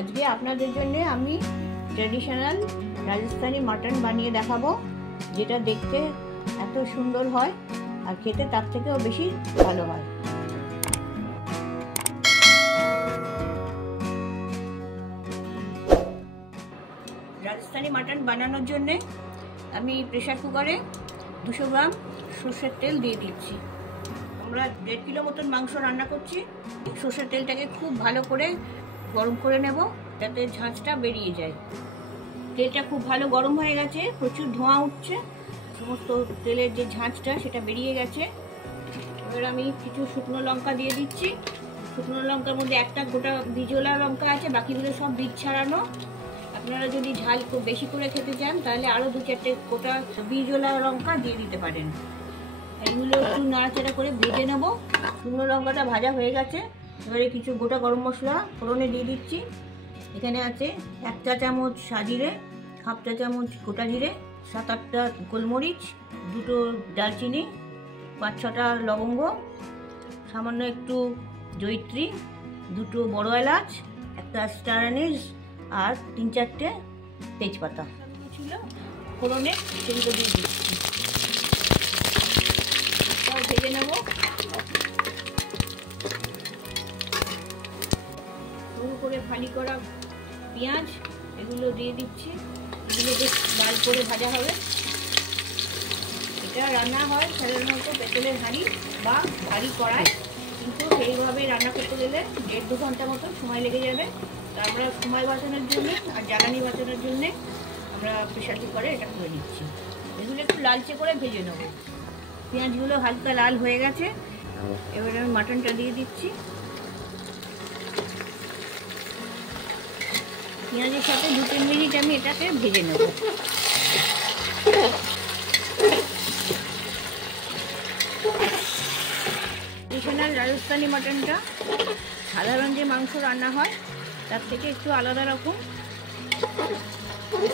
আজকে আপনাদের জন্য আমি ট্র্যাডিশনাল রাজস্থানি মাটন বানিয়ে দেখাবো, যেটা দেখতে এত সুন্দর হয় আর খেতে তার থেকেও বেশি ভালো হয়। রাজস্থানি মাটন বানানোর জন্য আমি প্রেসার কুকারে 200 গ্রাম সর্ষের তেল দিয়ে দিচ্ছি। আমরা 1.5 কিলো মতন মাংস রান্না করছি। সর্ষের তেলটাকে খুব ভালো করে গরম করে নেব যাতে ঝাঁঝটা বেরিয়ে যায়। তেলটা খুব ভালো গরম হয়ে গেছে, প্রচুর ধোঁয়া উঠছে, সমস্ত তেলের যে ঝাঁঝটা সেটা বেরিয়ে গেছে। এবার আমি কিছু শুকনো লঙ্কা দিয়ে দিচ্ছি। শুকনো লঙ্কার মধ্যে একটা গোটা বীজওয়ালা লঙ্কা আছে, বাকিগুলো সব বীজ ছাড়ানো। আপনারা যদি ঝাল খুব বেশি করে খেতে চান তাহলে আরও 2-4টে গোটা বীজওয়ালা লঙ্কা দিয়ে দিতে পারেন। এইগুলো একটু নাড়াচাড়া করে ভেজে নেব। শুকনো লঙ্কাটা ভাজা হয়ে গেছে। এবারে কিছু গোটা গরম মশলা ফোড়নে দিয়ে দিচ্ছি। এখানে আছে 1 চা চামচ সাজিরে, 1/2 চা চামচ গোটা জিরে, 7-8টা গোলমরিচ, 2টো দারচিনি, 5-6টা লবঙ্গ, সামান্য একটু জয়িত্রী, 2টো বড় এলাচ, একটা স্টার অ্যানিস আর 3-4টে তেজপাতা ছিল ফোড়নে, সেগুলো দিয়ে দিচ্ছি। ভেজে নেব। সরু করে ফালি করা পেঁয়াজ এগুলো দিয়ে দিচ্ছি। এগুলো বেশ লাল করে ভাজা হবে। এটা রান্না হয় সাধারণত পেতলের হাঁড়ি বা ভারী কড়াই, কিন্তু সেইভাবে রান্না করতে গেলে 1.5-2 ঘন্টা মতো সময় লেগে যাবে। তা আমরা সময় বাঁচানোর জন্য আর জ্বালানি বাঁচানোর জন্যে আমরা প্রেসার কুকারে এটা করে দিচ্ছি। এগুলো একটু লালচে করে ভেজে নেব। পেঁয়াজগুলো হালকা লাল হয়ে গেছে। এবারে আমি মাটনটা দিয়ে দিচ্ছি। পেঁয়াজের সাথে 2-3 মিনিট আমি এটাকে ভেজে নেব। ট্র্যাডিশনাল রাজস্থানি মাটনটা সাধারণ যে মাংস রান্না হয় তার থেকে একটু আলাদা রকম,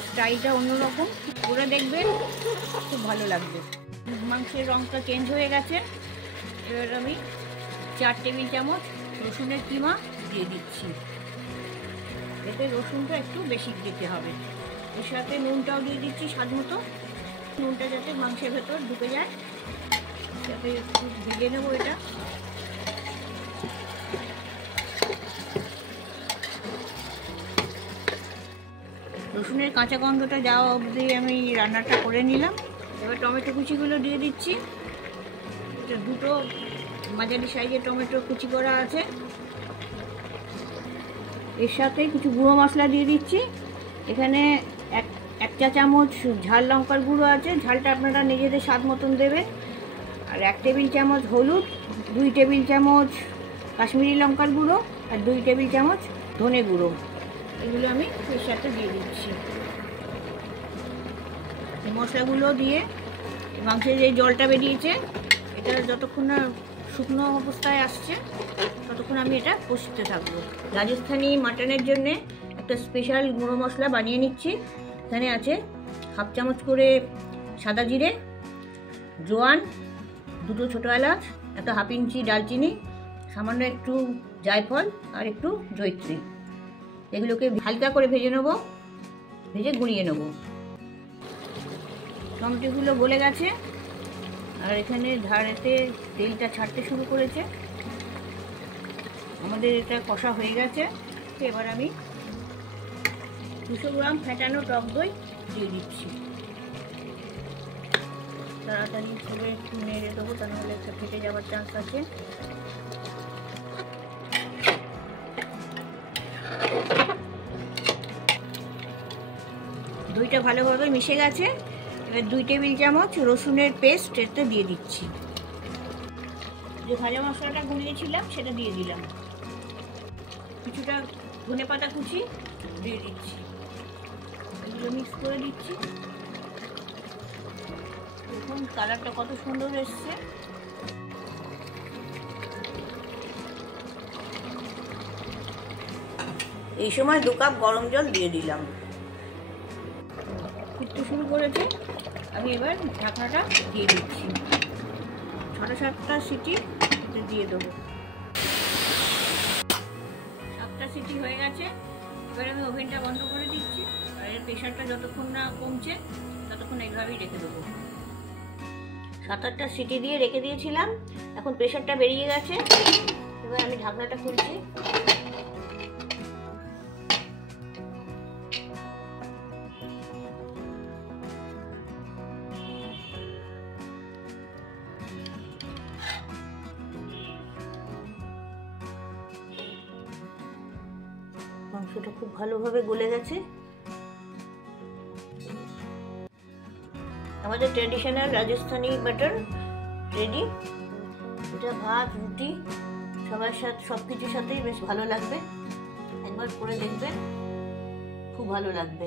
স্টাইলটা অন্যরকম। পুরো দেখবেন, খুব ভালো লাগবে। মাংসের রঙটা চেঞ্জ হয়ে গেছে। এবার আমি 4 টেবিল চামচ রসুনের কিমা দিয়ে দিচ্ছি। এতে রসুনটা একটু বেশি দিতে হবে। এর সাথে নুনটাও দিয়ে দিচ্ছি স্বাদ মতো। নুনটা যাতে মাংসের ভেতর ঢুকে যায়, যাতে একটু ভেজে নেবো এটা। রসুনের কাঁচা গন্ধটা যাওয়া অবধি আমি রান্নাটা করে নিলাম। এবার টমেটো কুচিগুলো দিয়ে দিচ্ছি। এটা 2টো মাঝারি সাইজের টমেটো কুচি করা আছে। এর সাথে কিছু গুঁড়ো মশলা দিয়ে দিচ্ছি। এখানে 1 চা চামচ ঝাল লঙ্কার গুঁড়ো আছে, ঝালটা আপনারা নিজেদের স্বাদ মতন দেবেন। আর 1 টেবিল চামচ হলুদ, 2 টেবিল চামচ কাশ্মীরি লঙ্কার গুঁড়ো আর 2 টেবিল চামচ ধনে গুঁড়ো, এগুলো আমি এর সাথে দিয়ে দিচ্ছি। মশলাগুলো দিয়ে মাংসের যে জলটা বেরিয়েছে এটা যতক্ষণ না শুকনো অবস্থায় আসছে ততক্ষণ আমি এটা কষতে থাকবো। রাজস্থানি মাটনের জন্য একটা স্পেশাল গুঁড়ো মশলা বানিয়ে নিচ্ছি। এখানে আছে 1/2 চামচ করে সাদা জিরে, জোয়ান, 2টো ছোটো এলাচ, একটা 1/2 ইঞ্চি দারচিনি, সামান্য একটু জায়ফল আর একটু জয়িত্রী। এগুলোকে হালকা করে ভেজে নেব, ভেজে গুঁড়িয়ে নেব। টমেটোগুলো গলে গেছে আর এখানে ধারেতে তেলটা ছাড়তে শুরু করেছে। আমাদের এটা কষা হয়ে গেছে। এবার আমি 200 গ্রাম ফেটানো টক দই দিয়ে দিচ্ছি। তাড়াতাড়ি করে একটু নেড়ে দেবো, তা নাহলে একটা ফেটে যাওয়ার চান্স আছে। দইটা ভালোভাবে মিশে গেছে। এবার 2 টেবিল চামচ রসুনের পেস্ট এতে দিয়ে দিচ্ছি। যে ভাজা মশলাটা গুলিয়েছিলাম সেটা দিয়ে দিলাম। কিছুটা ধনেপাতা কুচি দিয়ে দিচ্ছি। এগুলো মিক্স করে দিচ্ছি। দেখুন কালারটা কত সুন্দর এসছে। এই সময় 2 কাপ গরম জল দিয়ে দিলাম। ফুটতে শুরু করেছে। আমি এবার ঢাকনাটা দিয়ে দিচ্ছি। 6-7টা সিটি দিয়ে দেবো। 7টা সিটি হয়ে গেছে। এবার আমি ওভেনটা বন্ধ করে দিচ্ছি, আর এর প্রেশারটা যতক্ষণ না কমছে ততক্ষণ এইভাবেই রেখে দেবো। 7-8টা সিটি দিয়ে রেখে দিয়েছিলাম, এখন প্রেশারটা বেরিয়ে গেছে। এবার আমি ঢাকনাটা খুলছি। মাংসটা খুব ভালোভাবে গলে গেছে। আমাদের ট্র্যাডিশনাল রাজস্থানি বাটার রেডি। এটা ভাত, রুটি সবার সাথে, সব কিছুর সাথেই বেশ ভালো লাগবে। একবার করে দেখবেন, খুব ভালো লাগবে।